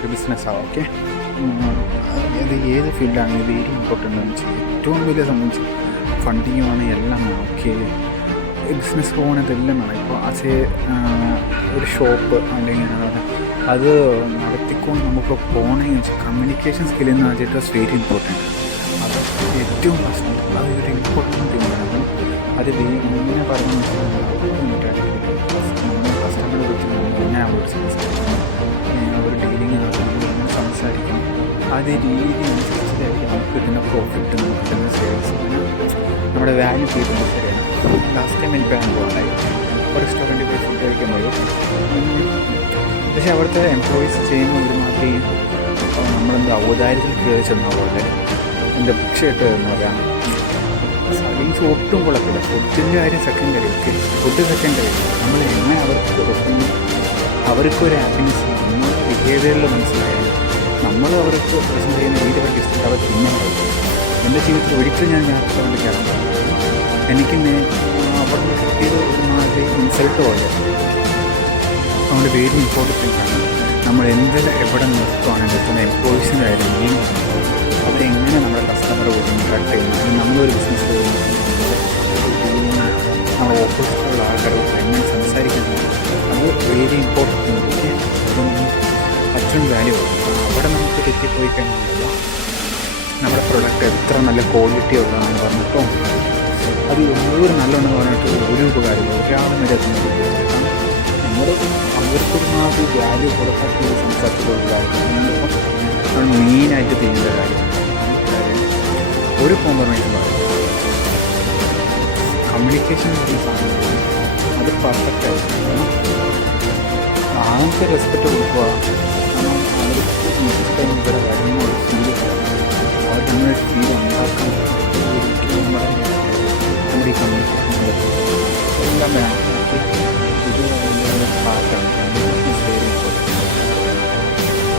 ഒരു ബിസിനസ്സാണ്. ഓക്കെ, അത് ഏത് ഫീൽഡാണ് ഇത് വെരി ഇമ്പോർട്ടൻ്റ് എന്ന് വെച്ചാൽ ഏറ്റവും വലിയ സംബന്ധിച്ച് ഫണ്ടിങ്ങുമാണ്, എല്ലാം വേണം. ഓക്കെ, ബിസിനസ് പോകുന്നതെല്ലാം വേണം. ഇപ്പോൾ ആസ് ഒരു ഷോപ്പ് അല്ലെങ്കിൽ അത് നടത്തിക്കൊണ്ട് നമുക്ക് പോകണമെന്ന് വെച്ചാൽ കമ്മ്യൂണിക്കേഷൻ സ്കില്ലെന്ന് വെച്ചാൽ ഇറ്റ് വാസ് വെരി ഇമ്പോർട്ടൻറ്റ്. അത് ഏറ്റവും ഫസ്റ്റ് അതൊരു ഇമ്പോർട്ടൻറ്റ് തിങ്ങാണ്. അത് ഇങ്ങനെ പറഞ്ഞു കസ്റ്റമറെ കുറിച്ച് എങ്ങനെ അവരോട് സംസാരിക്കണം, അവർ ഡീലിങ് എങ്ങനെ സംസാരിക്കണം, അതേ രീതി അനുസരിച്ചിട്ടായിരിക്കും നമുക്ക് കിട്ടുന്ന പ്രോഫിറ്റ്, നമുക്ക് കിട്ടുന്ന സെയിൽസ്, അങ്ങനെ നമ്മുടെ വാല്യൂ ചെയ്യുന്നത് ശരിയാണ്. ലാസ്റ്റ് ടൈം എനിക്ക് അനുഭവമുണ്ടായി. ഒരു റെസ്റ്റോറൻറ്റിൽ പോയി ഫുഡ് കഴിക്കുമ്പോൾ പക്ഷേ അവിടുത്തെ എംപ്ലോയീസ് ചെയ്യുന്ന ഒരുമാതിരി നമ്മളെന്താ ഔദാര്യത്തിൽ കയറി ചെന്ന പോലെ എൻ്റെ ഭിക്ഷയിട്ട് എന്ന് പറയാം. സർവീസ് ഒട്ടും കുഴപ്പമില്ല. ഫുഡിൻ്റെ കാര്യം സെക്കൻഡറി. Okay, food secondary. നമ്മൾ എങ്ങനെ അവർക്ക് കൊടുക്കുന്നു, അവർക്കൊരു ഹാപ്പിനെസ് നമ്മുടെ ബിഹേവിയറിൽ മനസ്സിലായാലും നമ്മൾ അവർക്ക് പ്രസൻറ്റ് ചെയ്യുന്ന രീതി അവർക്ക് ഇഷ്ടപ്പെട്ട് അവർ തിന്നാൻ കഴിയും. എൻ്റെ ജീവിതത്തിൽ ഒരിക്കലും ഞാൻ റെസ്റ്റോറൻറ്റ് കയറാൻ പറ്റില്ല. എനിക്ക് അവിടെ നിന്ന് കിട്ടിയത് ഒരുമാതിരി ഇൻസൾട്ട് പോലെ. അതുകൊണ്ട് വെരി ഇമ്പോർട്ടൻ്റ് ആണ് നമ്മൾ എവിടെ നിർത്തുകയാണ് നിർത്തുന്ന എംപ്ലോയീസിൻ്റെ കാര്യം മെയിൻ. അവരെങ്ങനെ നമ്മുടെ കസ്റ്റമറെ കൂടി ഇൻട്രാക്ട് ചെയ്യുന്നത്, നമ്മളൊരു ബിസിനസ് നമ്മുടെ ഓപ്പോസിറ്റുള്ള ആൾക്കാരോട് എങ്ങനെ സംസാരിക്കുന്നത്, അത് വെരി ഇമ്പോർട്ടൻ്റ്. അതൊന്നും അത്രയും വാല്യൂ. അവിടെ നമുക്ക് തെറ്റിപ്പോയി കഴിഞ്ഞാൽ നമ്മുടെ പ്രൊഡക്റ്റ് എത്ര നല്ല ക്വാളിറ്റി ഉള്ളതാണെന്ന് പറഞ്ഞിട്ടോ അത് എന്തോരം നല്ലോണമെന്ന് പറഞ്ഞിട്ട് ഒരു ഉപകാരമില്ല. ഒരാളും വരെത്തുന്നത് നമ്മൾ അവർക്കൊരുമാതിരി വാല്യൂ കൊടുക്കാത്ത സംസാരിച്ചിട്ടുള്ള നമ്മൾ മെയിനായിട്ട് ചെയ്യേണ്ട കാര്യം ഒരു കോംപ്രമൈസും പാടില്ല. കമ്മ്യൂണിക്കേഷൻ എന്ന് പറയുന്ന സാധനം അത് പെർഫെക്റ്റ് ആയിരിക്കും. ആദ്യത്തെ റെസ്പെക്റ്റ് കൊടുക്കുക,